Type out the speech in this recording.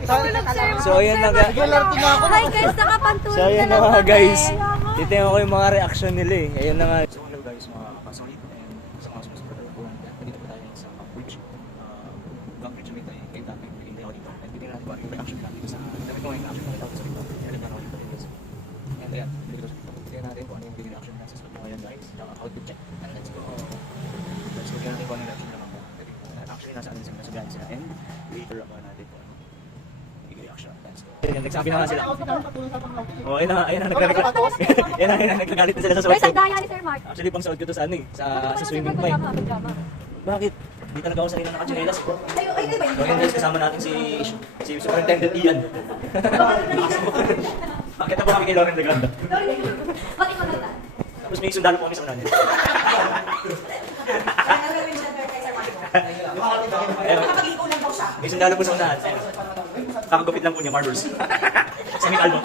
So ayan na guys. Hi guys, nakapantulog So ayan na mga guys. Titingnan ko yung mga reaction nila eh. Ayan na nga. So hello guys, mga kasolid and sa mga sumusunod po. Nandito po tayo sa bridge. Long bridge may tayo. Kaya tayo hindi ako dito. And titingnan natin kung ano yung reaction nila dito sa dami ko ngayon reaction nila sa dito. Kaya nagkano ako dito guys. And ayan, dito sa dito. Tingnan natin kung ano yung video reaction nila sa spot mo ngayon guys. Outfit check. And let's go. Let's go. Tingnan natin kung ano yung reaction nila mga. Actually nasa atin sila sa brand sila. And later ako natin kung ano yung reaction. Let's go. Nagsabi na nga sila. Oh, ayun na nagagalit. Ayun na nagagalit na sila sa suot Guys, ko. ang daya ni Sir Mark. Actually, pang suot ko to sa ano eh, sa swimming pool. Bakit? Di talaga ako sanay na nakachinelas ko. So yun guys, kasama natin si Superintendent Ian. Bakit na po kami kay Lauren Legranda? Bakit maganda? Tapos may sundalo po kami sa unahan. May sundalo po sa unahan. Kakagupit lang po niya, Marbles. Sa may album.